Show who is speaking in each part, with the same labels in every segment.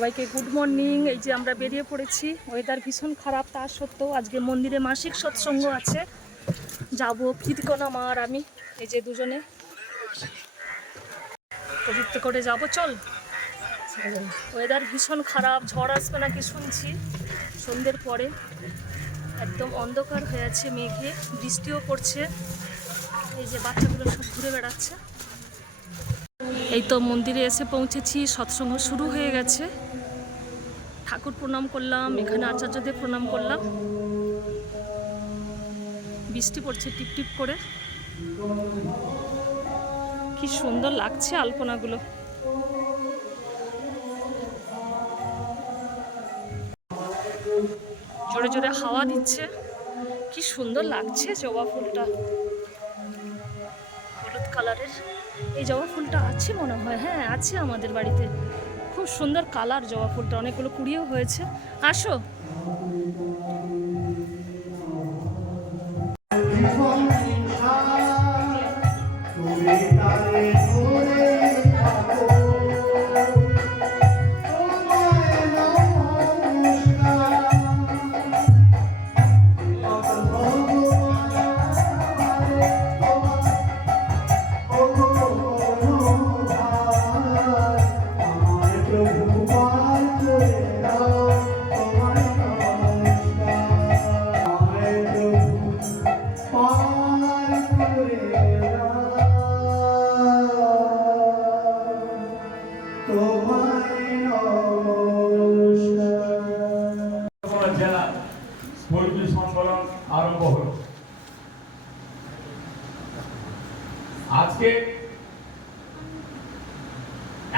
Speaker 1: সবাইকে good morning. এই যে আমরা বেরিয়ে পড়েছি। ওয়েদার ভীষণ খারাপ, তা সত্ত্বেও আজকে মন্দিরে মাসিক সৎসঙ্গ আছে। যাব যাব মা আর আমি, এই যে দুজনে। প্রযুক্ত করে যাব, চল। ওয়েদার ভীষণ খারাপ, ঝড় আসবে নাকি শুনছি। সন্ধ্যের পরে একদম অন্ধকার হয়ে আছে মেঘে, বৃষ্টিও পড়ছে। এই যে বাচ্চাগুলো সব ঘুরে বেড়াচ্ছে। এই তো মন্দিরে এসে পৌঁছেছি, সৎসঙ্গ শুরু হয়ে গেছে। ঠাকুর প্রণাম করলাম, এখানে আচার্যদের প্রণাম করলাম। বৃষ্টি পড়ছে টিপ টিপ করে। কি সুন্দর লাগছে আলপনাগুলো। জোরে জোরে হাওয়া দিচ্ছে। কি সুন্দর লাগছে জবা ফুলটা। হলুদ কালারের। এই জবা ফুলটা আছে মনে হয় হ্যাঁ আছে আমাদের বাড়িতে। খুব সুন্দর কালার জবা ফুলটা, অনেকগুলো কুড়িও হয়েছে। আসো।
Speaker 2: আজকে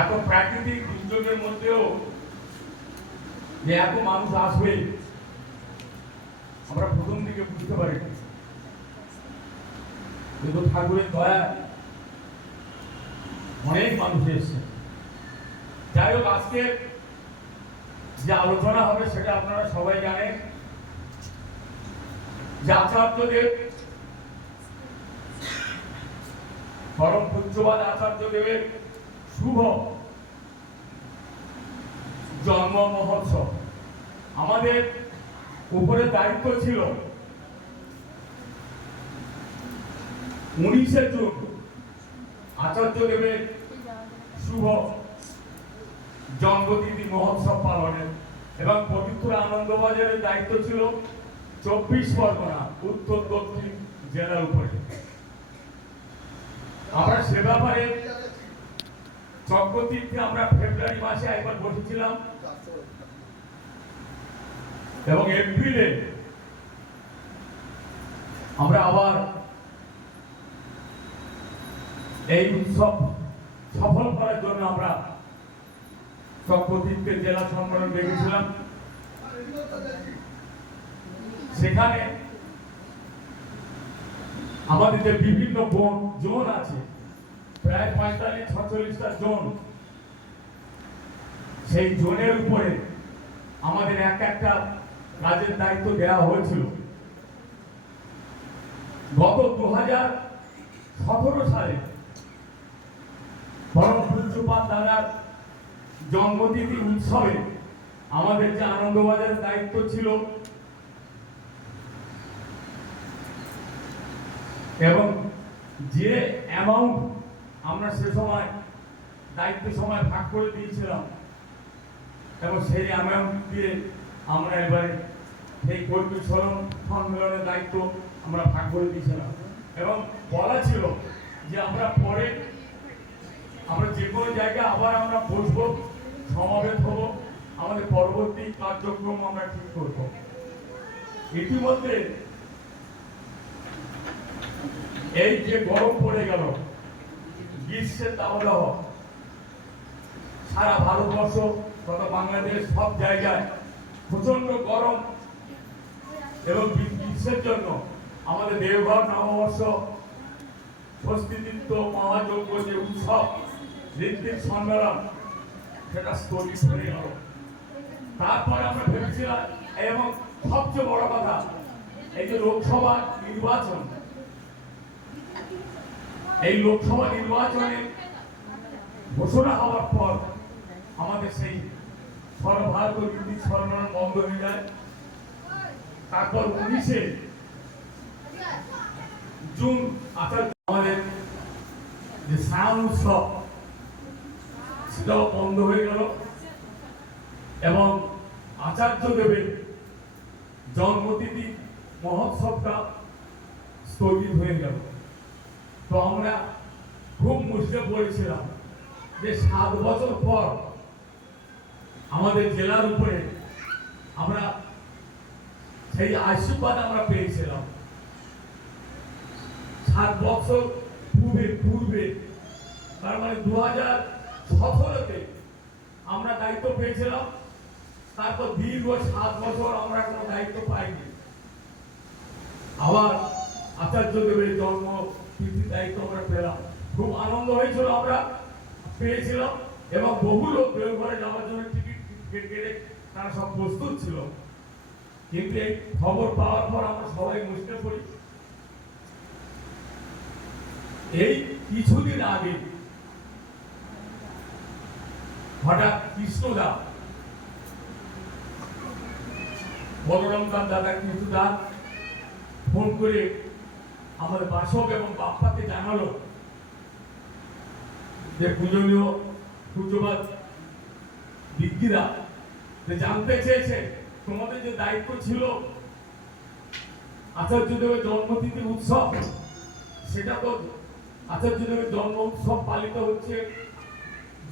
Speaker 2: এত প্রাকৃতিক দুর্যোগের মধ্যেও যে এত মানুষ আসবে, আমরা প্রথম দিকে বুঝতে পারি কিন্তু ঠাকুরের দয়া, অনেক মানুষ এসছে। যাই হোক, আজকে যে আলোচনা হবে সেটা আপনারা সবাই জানেন। যে আচার্যদেব পরম পূজ্যবাদ আচার্যদেবের শুভ জন্ম মহোৎসব। আমাদের উপরে দায়িত্ব ছিল উনিশে জুন আচার্যদেবের শুভ জন্মতিথি মহোৎসব পালনের এবং পবিত্র আনন্দবাজারের দায়িত্ব ছিল চব্বিশ পরগনা, উত্তর দক্ষিণ জেলার উপরে। আমরা সে ব্যাপারে চক্রতীর্থে আমরা ফেব্রুয়ারি মাসে একবার বসেছিলাম। এবং এপ্রিলে আমরা আবার এই উৎসব সফল করার জন্য আমরা চক্রতীর্থে জেলা সম্মেলন দেখেছিলাম সেখানে আমাদের যে বিভিন্ন বন, জোন আছে। প্রায় পঁয়তাল্লিশ, ছচল্লিশটা জোন। সেই জোনের উপরে আমাদের এক একটা কাজের দায়িত্ব দেওয়া হয়েছিল। গত দু হাজার সতেরো সালে পরম পূজ্যপাত দাদার জন্মতিথি উৎসবে আমাদের যে আনন্দবাজারের দায়িত্ব ছিল এবং যে অ্যামাউন্ট আমরা সে সময় দায়িত্ব সময় ভাগ করে দিয়েছিলাম, এবং সেই অ্যামাউন্ট দিয়ে আমরা এবারে সেই কর্মী স্মরণ সম্মেলনের দায়িত্ব আমরা ভাগ করে দিয়েছিলাম। এবং বলা ছিল যে আমরা পরে আমরা যে কোনো জায়গায় আবার আমরা বসবো সমাবেশ হব, আমাদের পরবর্তী কার্যক্রম আমরা ঠিক করব। ইতিমধ্যে এই যে গরম পড়ে গেল, গ্রীষ্মের দাবদাহ সারা ভারতবর্ষ, তথা বাংলাদেশ সব জায়গায় প্রচণ্ড গরম এবং গ্রীষ্মের জন্য আমাদের দেওঘর, নববর্ষ ষষ্ঠীতীর্থ মহাযজ্ঞ যে উৎসব, ঋত্বিক সম্মেলন সেটা স্থগিত হয়ে গেল। তারপরে আমরা ভেবেছিলাম, এবং সবচেয়ে বড় কথা, এই যে লোকসভা নির্বাচন এই লোকসভা নির্বাচনে ঘোষণা হওয়ার পর আমাদের সেই ঋতিক সম্মেলন বন্ধ হয়ে যায় তারপর উনিশে জুন আচার্য আমাদের যে সায়ন উৎসব, সেটাও বন্ধ হয়ে গেল। এবং আচার্য দেবের জন্মতিথি মহোৎসবটা স্থগিত হয়ে গেল। তো আমরা খুব মুশকিল পড়েছিলাম যে সাত বছর পর আমাদের জেলার উপরে আমরা সেই আশীর্বাদ আমরা পেয়েছিলাম। সাত বছর পূর্বে পূর্বে, তার মানে দু হাজার সতেরোতে আমরা দায়িত্ব পেয়েছিলাম। তারপর দীর্ঘ সাত বছর আমরা কোনো দায়িত্ব পাইনি। আবার আচার্য দেবের জন্ম তিথির দায়িত্ব আমরা পেলাম। খুব আনন্দ হয়েছিল আমরা, পেয়েছিলাম এবং বহু লোক দেওঘরে যাওয়ার জন্য টিকিট কেটে তারা সব প্রস্তুত ছিল। কিন্তু এই খবর পাওয়ার পর আমরা সবাই মুশকিল পড়ি। এই কিছুদিন আগে হঠাৎ কৃষ্ণদা বলরামকার দাদা কৃষ্ণদা ফোন করে আমাদের বাসক এবং বাপ্পাকে জানালো যে পূজনীয় পূজ্যবাদ বিজ্ঞীরা যে জানতে চেয়েছে, তোমাদের যে দায়িত্ব ছিল আচার্য দেবের জন্মতিথি উৎসব, সেটা তো আচার্য দেবের জন্ম উৎসব পালিত হচ্ছে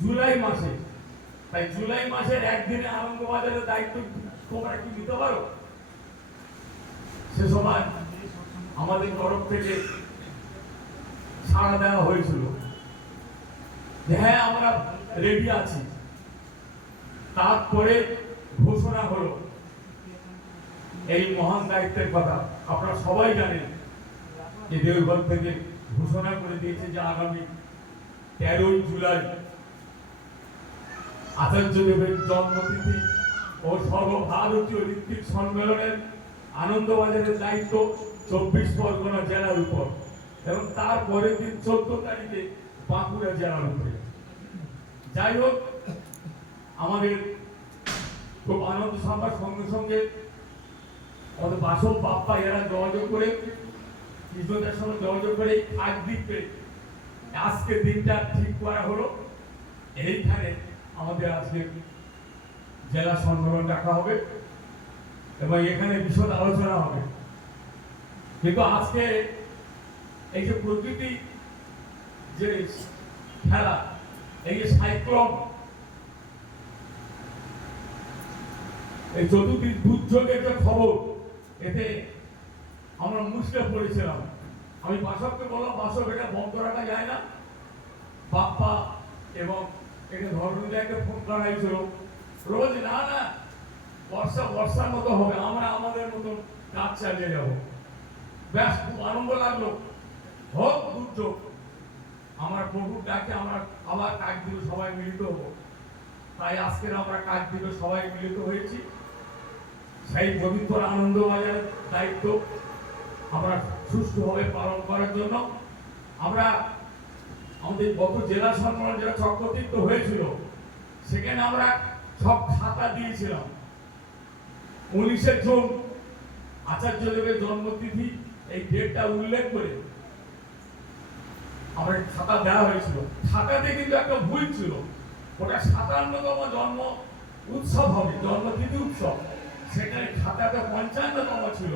Speaker 2: জুলাই মাসে। তাই জুলাই মাসের একদিনে আনন্দবাজারের দায়িত্ব তোমরা কি নিতে পারো? সে সময় আমাদের তরফ থেকে সাড়া দেওয়া হয়েছিল। হ্যাঁ আমরা রেডি আছি। তারপরে ঘোষণা হলো। এই মহান দায়িত্বের কথা আপনারা সবাই জানেন যে দেওঘর থেকে ঘোষণা করে দিয়েছে যে আগামী তেরোই জুলাই আচার্য দেবের জন্মতিথি ও সর্বভারতীয় ঋত্বিক সম্মেলনের আনন্দবাজারের দায়িত্ব চব্বিশ পরগনা জেলার উপর এবং তার পরের দিন চোদ্দ তারিখে বাঁকুড়া জেলার উপরে। যাই হোক, আমাদের খুব আনন্দ সংবাদ সঙ্গে সঙ্গে আমাদের বাসব বাপ্পা এরা যোগাযোগ করে, কৃষ্ণদের সঙ্গে যোগাযোগ করে এই দিককে আজকে দিনটা ঠিক করা হলো। এইখানে আমাদের আজকে জেলা সম্মেলন রাখা হবে এবং এখানে বিশদ আলোচনা হবে। কিন্তু আজকে এই যে প্রকৃতি যে খেলা, এই যে সাইক্লোন, এই চতুর্দিক দুর্যোগের যে খবর, এতে আমরা মুশকিল পড়েছিলাম। আমি বাসককে বললাম বাসক এটা বন্ধ রাখা যায় না। বাপ্পা এবং একে ধর্মদাকে ফোন করা হয়েছিল রোজ, না না, বর্ষা, বর্ষার মতো হবে, আমরা আমাদের মতো কাজ চালিয়ে যাব। ব্যাস, খুব আনন্দ লাগল। হোক দুর্যোগ আমার প্রভুর ডাকে আমরা আবার কাজ দিবে সবাই মিলিত হব। তাই আজকের আমরা কাজ দিবে সবাই মিলিত হয়েছি। সেই পবিত্র আনন্দ বাজারের দায়িত্ব আমরা সুষ্ঠুভাবে পালন করার জন্য। আমরা আমাদের গত জেলা সম্মেলন যেটা চক্রতীর্থ হয়েছিল, সেখানে আমরা সব খাতা দিয়েছিলাম। উনিশে জুন আচার্য দেবের জন্মতিথি এই ডেটটা উল্লেখ করে আমার খাতা দেওয়া হয়েছিল। খাতাতে কিন্তু একটা ভুল ছিল। ওটা সাতান্নতম জন্ম উৎসব হবে, জন্মতিথি উৎসব। সেখানে খাতাতে পঞ্চান্নতম ছিল।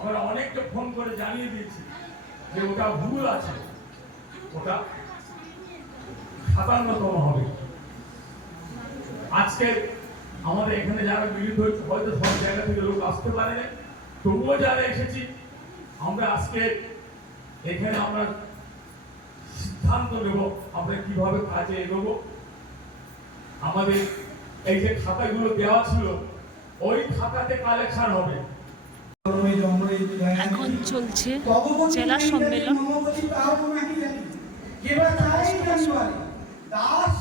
Speaker 2: আমরা অনেককে ফোন করে জানিয়ে দিয়েছি যে ওটা ভুল আছে। ওটা সাতান্নতম হবে। আজকে আমাদের এখানে যারা মিলিত হয়েছে, হয়তো সব জায়গা থেকে লোক আসতে পারে না তবুও যারা এসেছি আমরা আজকে এখানে আমরা সিদ্ধান্ত নেব আমরা কীভাবে কাজে এগোবো। আমাদের এই যে খাতাগুলো দেওয়া ছিল ওই খাতাতে কালেকশন হবে।
Speaker 1: এখন চলছে জেলা সম্মেলন।
Speaker 3: দাস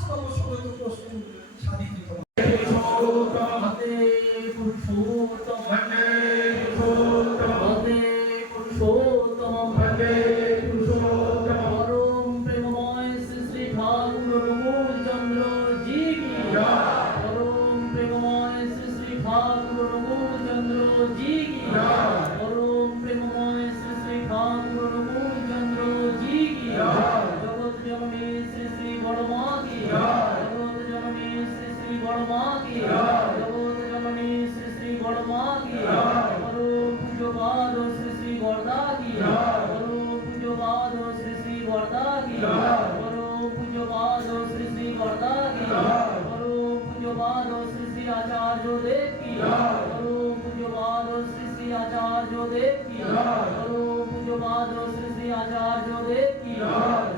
Speaker 4: রঘুচন্দ্র জি কি পরম প্রেমময় শ্রী শ্রী ঠাকুর রঘুচন্দ্র জি কি জগৎ জননী শ্রী শ্রী বড় মা কি জগৎ জননী শ্রী শ্রী বড় মা কি জগৎ জননী শ্রী শ্রী বড় মা কি পরম পুজো পাদ শ্রী শ্রী বরদা কি পরম পুজো পাদ শ্রী শ্রী বরদা কি পরম পুজো পাদ শ্রী শ্রী বরদা কি পরম পুজো পাদ শ্রী শ্রী আচার্য দেব কি পরম পুজো পাদ শ্রী শ্রী আচার্য দেব কি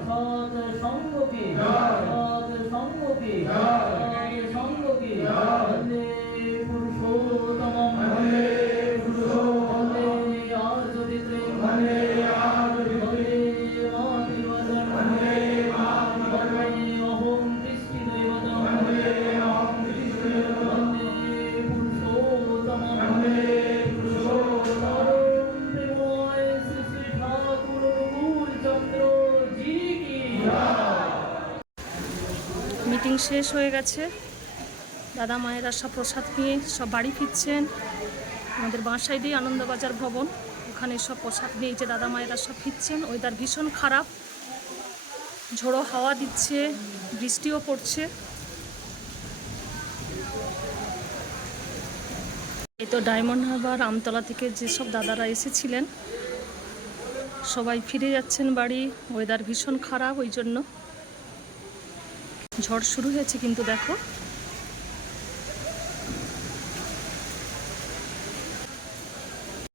Speaker 4: সৎ সঙ্গ কি সৎ সঙ্গ
Speaker 1: মিটিং শেষ হয়ে গেছে। দাদা মায়েরা সব প্রসাদ নিয়ে সব বাড়ি ফিরছেন। আমাদের বাঁ সাইডেই আনন্দবাজার ভবন, ওখানে সব প্রসাদ নিয়ে যে দাদা মায়েরা সব ফিরছেন। ওয়েদার ভীষণ খারাপ। ঝোড়ো হাওয়া দিচ্ছে, বৃষ্টিও পড়ছে। এই তো ডায়মন্ড হারবার, আমতলা থেকে যেসব দাদারা এসেছিলেন, সবাই ফিরে যাচ্ছেন বাড়ি। ওয়েদার ভীষণ খারাপ ওই জন্য। ঝড় শুরু হয়েছে কিন্তু দেখো